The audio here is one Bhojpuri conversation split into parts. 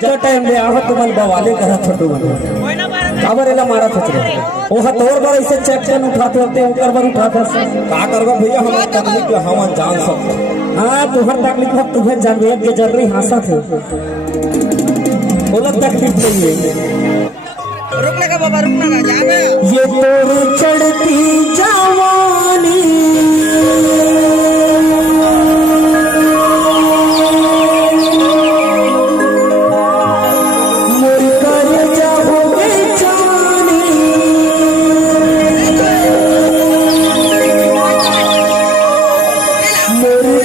जग का टाइम ले आहो तुमन बवाले करत हो तुमन काबर एला मारत हो ओ हतोर बार ऐसे चेक चन उठाते होते ओकर बार उठाता का करबा भैया हम तकलीफ के हम जान सकते हां तुहर तकलीफ हम तुम्हें जानवे के जरूरी हंसत है बोला तकलीफ नहीं है रुक लगा बाबा रुक लगा जाना ये तो चढ़ती जवानी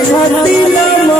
चढ़ती जवानी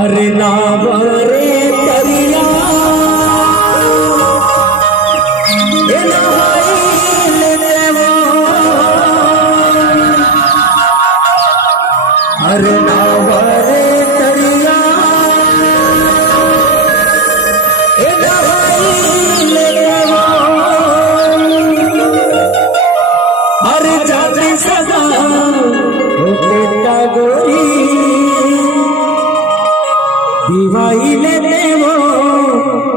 अरे नावरे करिया ए नहाई लेवा अरे नावरे करिया ए नहाई लेवा अरे जाने सदा होते टागोरी दिवाई लेते वो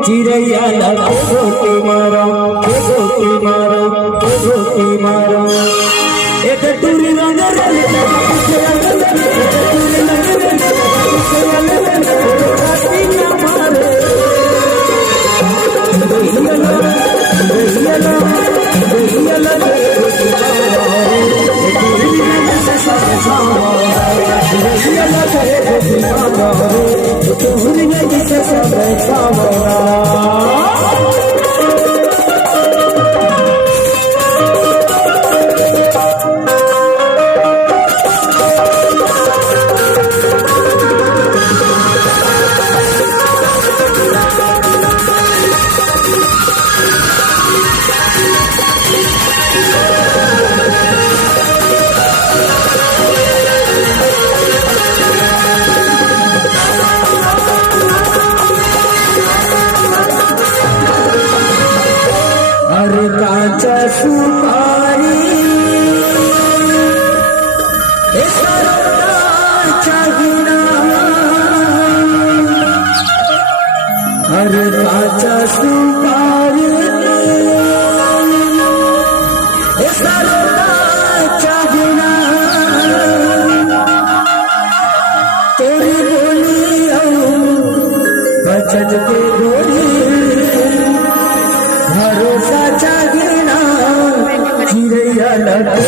चिड़ैया लगा गोटी मारो एक टूरी रंग सुपारी चाहिना हर काचा सुपारी चाहिना तेरी बोली बचत के गोली भरोसा चाहिना चिड़ैया लगे